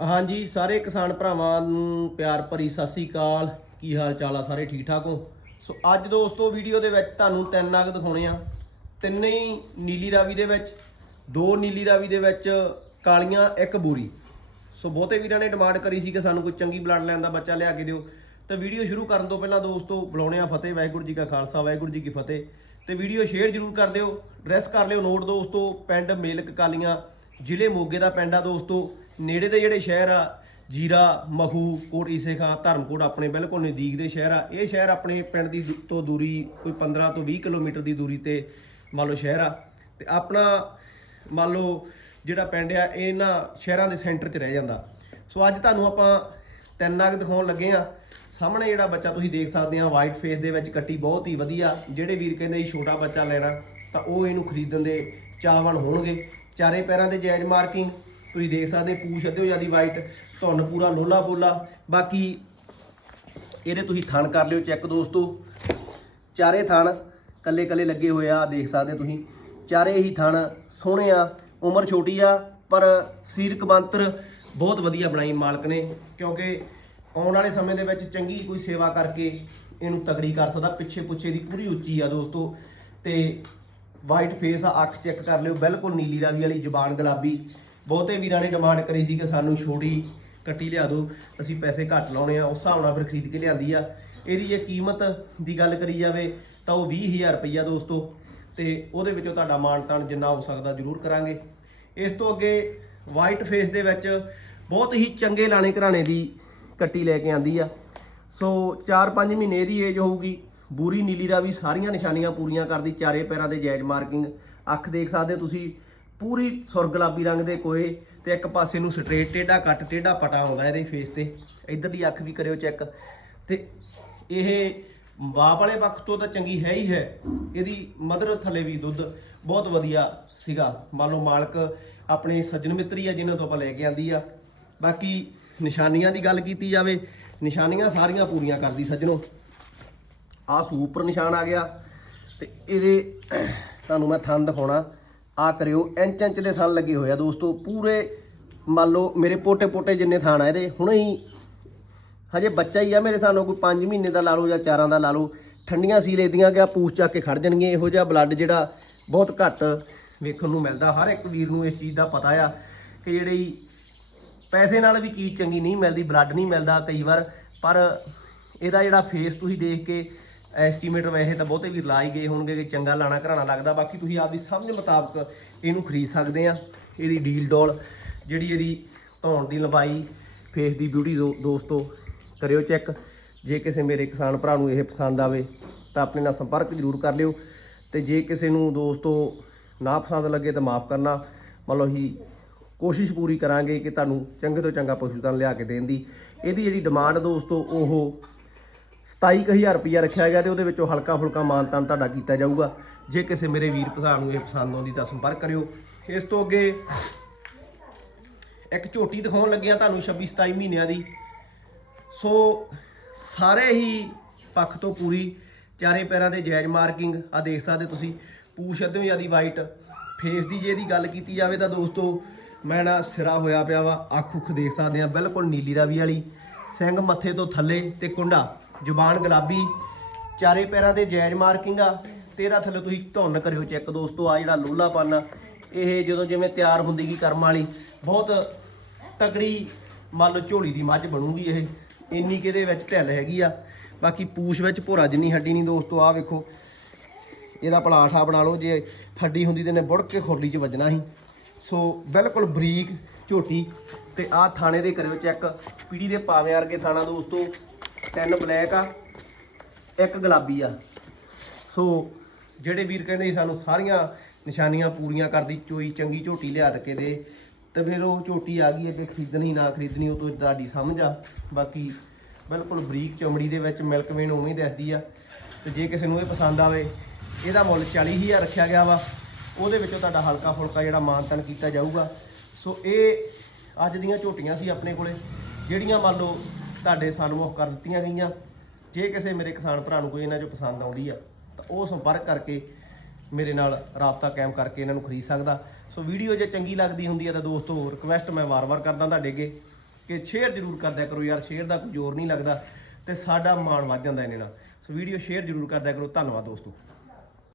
ਹਾਂਜੀ, ਸਾਰੇ ਕਿਸਾਨ ਭਰਾਵਾਂ ਨੂੰ ਪਿਆਰ ਭਰੀ ਸਤਿ ਸ੍ਰੀ ਅਕਾਲ। ਕੀ ਹਾਲ ਚਾਲ ਆ? ਸਾਰੇ ਠੀਕ ਠਾਕ ਹੋ? ਸੋ ਅੱਜ ਦੋਸਤੋ, ਵੀਡੀਓ ਦੇ ਵਿੱਚ ਤੁਹਾਨੂੰ ਤਿੰਨ ਨਗ ਦਿਖਾਉਣੇ ਆ। ਤਿੰਨੇ ਹੀ ਨੀਲੀ ਰਾਵੀ ਦੇ ਵਿੱਚ, ਦੋ ਨੀਲੀ ਰਾਵੀ ਦੇ ਵਿੱਚ, ਕਾਲੀਆਂ, ਇੱਕ ਬੂਰੀ। ਸੋ ਬਹੁਤੇ ਵੀਰਾਂ ਨੇ ਡਿਮਾਂਡ ਕਰੀ ਸੀ ਕਿ ਸਾਨੂੰ ਕੋਈ ਚੰਗੀ ਬਲੱਡ ਲੈਣ ਦਾ ਬੱਚਾ ਲਿਆ ਕੇ ਦਿਓ। ਤੇ ਵੀਡੀਓ ਸ਼ੁਰੂ ਕਰਨ ਤੋਂ ਪਹਿਲਾਂ ਦੋਸਤੋ, ਬੁਲਾਉਣੇ ਆ ਫਤਿਹ, ਵਾਹਿਗੁਰੂ ਜੀ ਕਾ ਖਾਲਸਾ, ਵਾਹਿਗੁਰੂ ਜੀ ਕੀ ਫਤਿਹ। ਤੇ ਵੀਡੀਓ ਸ਼ੇਅਰ ਜਰੂਰ ਕਰ ਦਿਓ ਐਡਰੈਸ ਕਰ ਲਿਓ। ਨੋਟ ਦੋਸਤੋ, ਪਿੰਡ ਮੇਲਕ ਕਾਲੀਆਂ ਜ਼ਿਲ੍ਹੇ ਮੋਗੇ ਦਾ ਪਿੰਡ ਆ ਦੋਸਤੋ। ਨੇੜੇ ਦੇ ਜਿਹੜੇ ਸ਼ਹਿਰ ਆ, ਜੀਰਾ, ਮਹੂ ਕੋਟ ਈਸੇ ਖਾਂ ਧਰਮਕੋਟ ਆਪਣੇ ਬਿਲਕੁਲ ਨਜ਼ਦੀਕ ਦੇ ਸ਼ਹਿਰ ਆ। ਇਹ ਸ਼ਹਿਰ ਆਪਣੇ ਪਿੰਡ ਦੀ ਤੋਂ ਦੂਰੀ ਕੋਈ 15 ਤੋਂ 20 ਕਿਲੋਮੀਟਰ ਦੀ ਦੂਰੀ ਤੇ ਮੰਨ ਲਓ ਸ਼ਹਿਰ ਆ। ਤੇ ਆਪਣਾ ਮੰਨ ਲਓ ਜਿਹੜਾ ਪਿੰਡ ਆ, ਇਹ ਇਹਨਾਂ ਸ਼ਹਿਰਾਂ ਦੇ ਸੈਂਟਰ 'ਚ ਰਹਿ ਜਾਂਦਾ। ਸੋ ਅੱਜ ਤੁਹਾਨੂੰ ਆਪਾਂ ਤਿੰਨ ਨਗ ਦਿਖਾਉਣ ਲੱਗੇ ਆ। ਸਾਹਮਣੇ ਜਿਹੜਾ ਬੱਚਾ ਤੁਸੀਂ ਦੇਖ ਸਕਦੇ ਆ ਵਾਈਟ ਫੇਸ ਦੇ ਵਿੱਚ ਕੱਟੀ ਬਹੁਤ ਹੀ ਵਧੀਆ। ਜਿਹੜੇ ਵੀਰ ਕਹਿੰਦੇ ਸੀ ਛੋਟਾ ਬੱਚਾ ਲੈਣਾ, ਤਾਂ ਉਹ ਇਹਨੂੰ ਖਰੀਦਣ ਦੇ ਚਾਹਵਾਨ ਹੋਣਗੇ। ਚਾਰੇ ਪੈਰਾਂ ਦੇ ਜਾਇਜ਼ ਮਾਰਕਿੰਗ, ਤੁਸੀਂ ਦੇਖ ਸਕਦੇ ਪੂਛ ਅੱਧੇ ਜਿਆਦੀ ਵਾਈਟ ਧੁੰਨ ਪੂਰਾ, ਲੋਲਾ ਪੋਲਾ। ਬਾਕੀ ਇਹਦੇ ਤੁਸੀਂ ਥਣ ਕਰ ਲਿਓ ਚੈੱਕ ਦੋਸਤੋ। ਚਾਰੇ ਥਣ ਕੱਲੇ ਕੱਲੇ ਲੱਗੇ ਹੋਏ ਆ, ਦੇਖ ਸਕਦੇ ਤੁਸੀਂ। ਚਾਰੇ ਹੀ ਥਣ ਸੋਹਣੇ ਆ, ਉਮਰ ਛੋਟੀ ਆ, ਪਰ ਸੀਰਕ ਬੰਤਰ ਬਹੁਤ ਵਧੀਆ ਬਣਾਈ ਮਾਲਕ ਨੇ, ਕਿਉਂਕਿ ਆਉਣ ਵਾਲੇ ਸਮੇਂ ਦੇ ਵਿੱਚ ਚੰਗੀ ਕੋਈ ਸੇਵਾ ਕਰਕੇ ਇਹਨੂੰ ਤਗੜੀ ਕਰ ਸਕਦਾ ਪਿੱਛੇ ਪੁੱਛੇ ਦੀ ਪੂਰੀ ਉੱਚੀ ਆ ਦੋਸਤੋ। ਤੇ ਵਾਈਟ ਫੇਸ ਆ, ਅੱਖ ਚੈੱਕ ਕਰ ਲਿਓ, ਬਿਲਕੁਲ ਨੀਲੀ ਰਾਵੀ ਵਾਲੀ ਜ਼ੁਬਾਨ ਗੁਲਾਬੀ। ਬਹੁਤੇ ਵੀਰਾਂ ਨੇ ਡਿਮਾਂਡ ਕਰੀ ਸੀ ਕਿ ਸਾਨੂੰ ਛੋਟੀ ਕੱਟੀ ਲਿਆ ਦਿਓ, ਅਸੀਂ ਪੈਸੇ ਘੱਟ ਲਾਉਣੇ ਆ, ਉਸ ਹਿਸਾਬ ਨਾਲ ਫਿਰ ਖਰੀਦ ਕੇ ਲਿਆਂਦੀ ਆ। ਇਹਦੀ ਜੇ ਕੀਮਤ ਦੀ ਗੱਲ ਕਰੀ ਜਾਵੇ, ਤਾਂ ਉਹ 20000 ਰੁਪਈਆ ਦੋਸਤੋ, ਤੇ ਉਹਦੇ ਵਿੱਚੋਂ ਤੁਹਾਡਾ ਮਾਣ ਤਾਣ ਜਿੰਨਾ ਹੋ ਸਕਦਾ ਜ਼ਰੂਰ ਕਰਾਂਗੇ। ਇਸ ਤੋਂ ਅੱਗੇ ਵਾਈਟ ਫੇਸ ਦੇ ਵਿੱਚ ਬਹੁਤ ਹੀ ਚੰਗੇ ਲਾਣੇ ਘਰਾਣੇ ਦੀ ਕੱਟੀ ਲੈ ਕੇ ਆਂਦੀ ਆ। ਸੋ 4-5 ਮਹੀਨੇ ਦੀ ਏਜ ਹੋਊਗੀ ਬੂਰੀ ਨੀਲੀ ਦਾ ਵੀ ਸਾਰੀਆਂ ਨਿਸ਼ਾਨੀਆਂ ਪੂਰੀਆਂ ਕਰਦੀ, ਚਾਰੇ ਪੈਰਾਂ ਦੇ ਜਾਇਜ਼ ਮਾਰਕਿੰਗ। ਅੱਖ ਦੇਖ ਸਕਦੇ ਹੋ ਤੁਸੀਂ, ਪੂਰੀ ਸੁਰ ਗੁਲਾਬੀ ਰੰਗ ਦੇ ਕੋਏ ਤੇ ਇੱਕ ਪਾਸੇ ਨੂੰ ਸਟ੍ਰੇਟ ਟੇਢਾ ਕੱਟ, ਟੇਢਾ ਪਟਾ ਆਉਂਦਾ ਇਹਦੇ ਫੇਸ ਤੇ। ਇਧਰਲੀ ਅੱਖ ਵੀ ਕਰਿਓ ਚੈੱਕ ਤੇ ਇਹ ਬਾਪ ਵਾਲੇ ਪੱਖ ਤੋਂ ਤਾਂ ਚੰਗੀ ਹੈ ਹੀ ਹੈ। ਇਹਦੀ ਮਦਰ ਥੱਲੇ ਵੀ ਦੁੱਧ ਬਹੁਤ ਵਧੀਆ ਸੀਗਾ। ਮੰਨ ਲਓ ਮਾਲਕ ਆਪਣੇ ਸੱਜਣ ਮਿੱਤਰੀ ਆ, ਜਿਨ੍ਹਾਂ ਤੋਂ ਆਪਾਂ ਲੈ ਕੇ ਆਂਦੀ ਆ। ਬਾਕੀ ਨਿਸ਼ਾਨੀਆਂ ਦੀ ਗੱਲ ਕੀਤੀ ਜਾਵੇ, ਨਿਸ਼ਾਨੀਆਂ ਸਾਰੀਆਂ ਪੂਰੀਆਂ ਕਰਦੀ ਸੱਜਣੋ। ਆ ਸੁਪਰ ਨਿਸ਼ਾਨ ਆ ਗਿਆ ਤੇ ਇਹਦੇ, ਤੁਹਾਨੂੰ ਮੈਂ ਥਣ ਦਿਖਾਉਣਾ। ਆ ਕਰਿਓ, ਇੰਚ ਇੰਚ ਦੇ ਥਣ ਲੱਗੇ ਹੋਏ ਆ ਦੋਸਤੋ, ਪੂਰੇ ਮੰਨ ਲਓ ਮੇਰੇ ਪੋਟੇ ਪੋਟੇ ਜਿੰਨੇ ਥਣ ਆ ਇਹਦੇ, ਹੁਣੇ ਹੀ ਹਜੇ ਬੱਚਾ ਹੀ ਆ ਮੇਰੇ ਸਾਨੂੰ ਕੋਈ 5 ਮਹੀਨੇ ਦਾ ਲਾ ਲਓ ਜਾਂ 4 ਦਾ ਲਾ ਲਓ। ਠੰਡੀਆਂ ਸੀ ਲੈਦੀਆਂ ਗਿਆ ਪੂਛ ਚੱਕ ਕੇ ਖੜ ਜਾਣਗੀਆਂ, ਇਹੋ ਜਿਹਾ ਬਲੱਡ ਜਿਹੜਾ ਬਹੁਤ ਘੱਟ ਵੇਖਣ ਨੂੰ ਮਿਲਦਾ। ਹਰ ਇੱਕ ਵੀਰ ਨੂੰ ਇਸ ਚੀਜ਼ ਦਾ ਪਤਾ ਆ ਕਿ ਜਿਹੜੇ ਪੈਸੇ ਨਾਲ ਵੀ ਚੀਜ਼ ਚੰਗੀ ਨਹੀਂ ਮਿਲਦੀ ਬਲੱਡ ਨਹੀਂ ਮਿਲਦਾ ਕਈ ਵਾਰ। ਪਰ ਇਹਦਾ ਜਿਹੜਾ ਫੇਸ ਤੁਸੀਂ ਦੇਖ ਕੇ ਐਸਟੀਮੇਟ ਵੈਸੇ ਤਾਂ ਬਹੁਤੇ ਵੀ ਲਾ ਗਏ ਹੋਣਗੇ ਕਿ ਚੰਗਾ ਲਾਣਾ ਘਰਾਣਾ ਲੱਗਦਾ। ਬਾਕੀ ਤੁਸੀਂ ਆਪਦੀ ਸਮਝ ਮੁਤਾਬਕ ਇਹਨੂੰ ਖਰੀਦ ਸਕਦੇ ਆ, ਇਹਦੀ ਡੀਲ ਡੋਲ, ਜਿਹੜੀ ਇਹਦੀ ਧੌਣ ਦੀ ਲੰਬਾਈ ਫੇਸ ਦੀ ਬਿਊਟੀ ਦੋਸਤੋ, ਕਰਿਓ ਚੈੱਕ ਜੇ ਕਿਸੇ ਮੇਰੇ ਕਿਸਾਨ ਭਰਾ ਨੂੰ ਇਹ ਪਸੰਦ ਆਵੇ ਤਾਂ ਆਪਣੇ ਨਾਲ ਸੰਪਰਕ ਜ਼ਰੂਰ ਕਰ ਲਿਓ। ਤੇ ਜੇ ਕਿਸੇ ਨੂੰ ਦੋਸਤੋ ਨਾ ਪਸੰਦ ਲੱਗੇ ਤਾਂ ਮਾਫ ਕਰਨਾ। ਮੰਨ ਲਓ ਹੀ ਕੋਸ਼ਿਸ਼ ਪੂਰੀ ਕਰਾਂਗੇ ਕਿ ਤੁਹਾਨੂੰ ਚੰਗੇ ਤੋਂ ਚੰਗਾ ਪਸ਼ੂ ਧਨ ਲਿਆ ਕੇ ਦੇਣ ਦੀ। ਇਹਦੀ ਜਿਹੜੀ ਡਿਮਾਂਡ ਦੋਸਤੋ, ਉਹ 27000 ਰੁਪਇਆ ਰੱਖਿਆ ਗਿਆ ਤੇ ਉਹਦੇ ਵਿੱਚੋਂ ਹਲਕਾ ਫੁਲਕਾ ਮਾਨਤਾਨ ਤੁਹਾਡਾ ਕੀਤਾ ਜਾਊਗਾ। ਜੇ ਕਿਸੇ ਮੇਰੇ ਵੀਰ ਭਰਾ ਨੂੰ ਇਹ ਪਸੰਦ ਆਉਂਦੀ ਤਾਂ ਸੰਪਰਕ ਕਰਿਓ। ਇਸ ਤੋਂ ਅੱਗੇ ਇੱਕ ਝੋਟੀ ਦਿਖਾਉਣ ਲੱਗਿਆ ਤੁਹਾਨੂੰ 26 27 ਮਹੀਨਿਆਂ ਦੀ। ਸੋ ਸਾਰੇ ਹੀ ਪੱਖ ਤੋਂ ਪੂਰੀ, ਚਾਰੇ ਪੈਰਾਂ ਦੇ ਜਾਇਜ਼ ਮਾਰਕਿੰਗ ਆ ਦੇਖ ਸਕਦੇ ਤੁਸੀਂ ਪੂਛ ਅੱਧਿਓਂ ਜਿਆਦੀ ਵਾਈਟ ਫੇਸ ਦੀ ਜੇ ਇਹਦੀ ਗੱਲ ਕੀਤੀ ਜਾਵੇ ਤਾਂ ਦੋਸਤੋ, ਮੈਂ ਨਾ ਸਿਰਾ ਹੋਇਆ ਪਿਆ ਵਾ ਅੱਖ ਉੱਖ ਦੇਖ ਸਕਦੇ ਆ ਬਿਲਕੁਲ ਨੀਲੀ ਰਾਵੀ ਵਾਲੀ। ਸਿੰਘ ਮੱਥੇ ਤੋਂ ਥੱਲੇ ਤੇ ਕੁੰਡਾ। ਜ਼ੁਬਾਨ ਗੁਲਾਬੀ, ਚਾਰੇ ਪੈਰਾਂ ਦੇ ਜੈਜ਼ ਮਾਰਕਿੰਗ ਆ, ਤੇ ਇਹਦਾ ਥੱਲੇ ਤੁਸੀਂ ਧੁੰਨ ਕਰਿਓ ਚੈੱਕ ਦੋਸਤੋ ਆ ਜਿਹੜਾ ਲੋਲਾਪਨ ਆ, ਇਹ ਜਦੋਂ ਜਿਵੇਂ ਤਿਆਰ ਹੁੰਦੀ ਗੀ ਕਰਮ ਵਾਲੀ, ਬਹੁਤ ਤਕੜੀ, ਮੰਨ ਲਓ ਝੋਲੀ ਦੀ ਮੱਝ ਬਣੂਗੀ ਇਹ, ਇੰਨੀ ਕਿਹਦੇ ਵਿੱਚ ਢਿੱਲ ਹੈਗੀ ਆ, ਬਾਕੀ ਪੂਛ ਵਿੱਚ ਭੋਰਾ ਜਿੰਨੀ ਹੱਡੀ ਨਹੀਂ ਦੋਸਤੋ ਆ ਵੇਖੋ, ਇਹਦਾ ਪਲਾਠਾ ਬਣਾ ਲਓ, ਜੇ ਹੱਡੀ ਹੁੰਦੀ ਤੇ ਨੇ ਬੁੜ ਕੇ ਖੁਰਲੀ 'ਚ ਵੱਜਣਾ ਸੀ। ਸੋ ਬਿਲਕੁਲ ਬਰੀਕ ਝੋਟੀ, ਤੇ ਆਹ ਥਾਣੇ ਦੇ ਕਰਿਓ ਚੈੱਕ, ਪੀੜੀ ਦੇ ਪਾਵੇਂ ਵਰਗੇ ਥਾਣਾ ਦੋਸਤੋ ਤਿੰਨ ਬਲੈਕ ਆ, ਇੱਕ ਗੁਲਾਬੀ ਆ। ਸੋ ਜਿਹੜੇ ਵੀਰ ਕਹਿੰਦੇ ਸੀ ਸਾਨੂੰ ਸਾਰੀਆਂ ਨਿਸ਼ਾਨੀਆਂ ਪੂਰੀਆਂ ਕਰਦੀ, ਚੋਈ ਚੰਗੀ ਝੋਟੀ ਲਿਆ ਕੇ ਦੇ, ਤੇ ਫਿਰ ਉਹ ਝੋਟੀ ਆ ਗਈ ਹੈ ਕਿ ਖਰੀਦਣੀ ਨਾ ਖਰੀਦਣੀ, ਉਹ ਤੋਂ ਤੁਹਾਡੀ ਸਮਝ ਆ। ਬਾਕੀ ਬਿਲਕੁਲ ਬਰੀਕ ਚਮੜੀ ਦੇ ਵਿੱਚ ਮਿਲਕ ਵੇਨ ਉਵੇਂ ਹੀ ਦਿਖਦੀ ਆ। ਤੇ ਜੇ ਕਿਸੇ ਨੂੰ ਇਹ ਪਸੰਦ ਆਵੇ, ਇਹਦਾ ਮੁੱਲ 40000 ਰੱਖਿਆ ਗਿਆ ਵਾ। ਉਹਦੇ ਵਿੱਚੋਂ ਤੁਹਾਡਾ ਹਲਕਾ ਫੁਲਕਾ ਜਿਹੜਾ ਮਾਨਤਨ ਕੀਤਾ ਜਾਊਗਾ। ਸੋ ਇਹ ਅੱਜ ਦੀਆਂ ਝੋਟੀਆਂ ਸੀ ਆਪਣੇ ਕੋਲੇ, ਜਿਹੜੀਆਂ ਮੰਨ ਲਓ ਤੁਹਾਡੇ ਸਨਮੁਖ ਕਰ ਦਿੱਤੀਆਂ ਗਈਆਂ। ਜੇ ਕਿਸੇ ਮੇਰੇ ਕਿਸਾਨ ਭਰਾ ਨੂੰ ਕੋਈ ਇਹਨਾਂ ਚੋਂ ਪਸੰਦ ਆਉਂਦੀ ਆ, ਤਾਂ ਉਹ ਸੰਪਰਕ ਕਰਕੇ ਮੇਰੇ ਨਾਲ ਰਾਬਤਾ ਕਾਇਮ ਕਰਕੇ ਇਹਨਾਂ ਨੂੰ ਖਰੀਦ ਸਕਦਾ। ਸੋ ਵੀਡੀਓ ਜੇ ਚੰਗੀ ਲੱਗਦੀ ਹੁੰਦੀ ਹੈ ਤਾਂ ਦੋਸਤੋ ਰਿਕਵੈਸਟ ਮੈਂ ਵਾਰ-ਵਾਰ ਕਰਦਾ ਤੁਹਾਡੇ ਅੱਗੇ ਕਿ ਸ਼ੇਅਰ ਜ਼ਰੂਰ ਕਰਦਿਆ ਕਰੋ ਯਾਰ ਸ਼ੇਅਰ ਦਾ ਕੋਈ ਜ਼ੋਰ ਨਹੀਂ ਲੱਗਦਾ ਤੇ ਸਾਡਾ ਮਾਣ ਵੱਧ ਜਾਂਦਾ ਇਹਨੇ ਨਾਲ। ਸੋ ਵੀਡੀਓ ਸ਼ੇਅਰ ਜ਼ਰੂਰ ਕਰਦਿਆ ਕਰੋ। ਧੰਨਵਾਦ ਦੋਸਤੋ।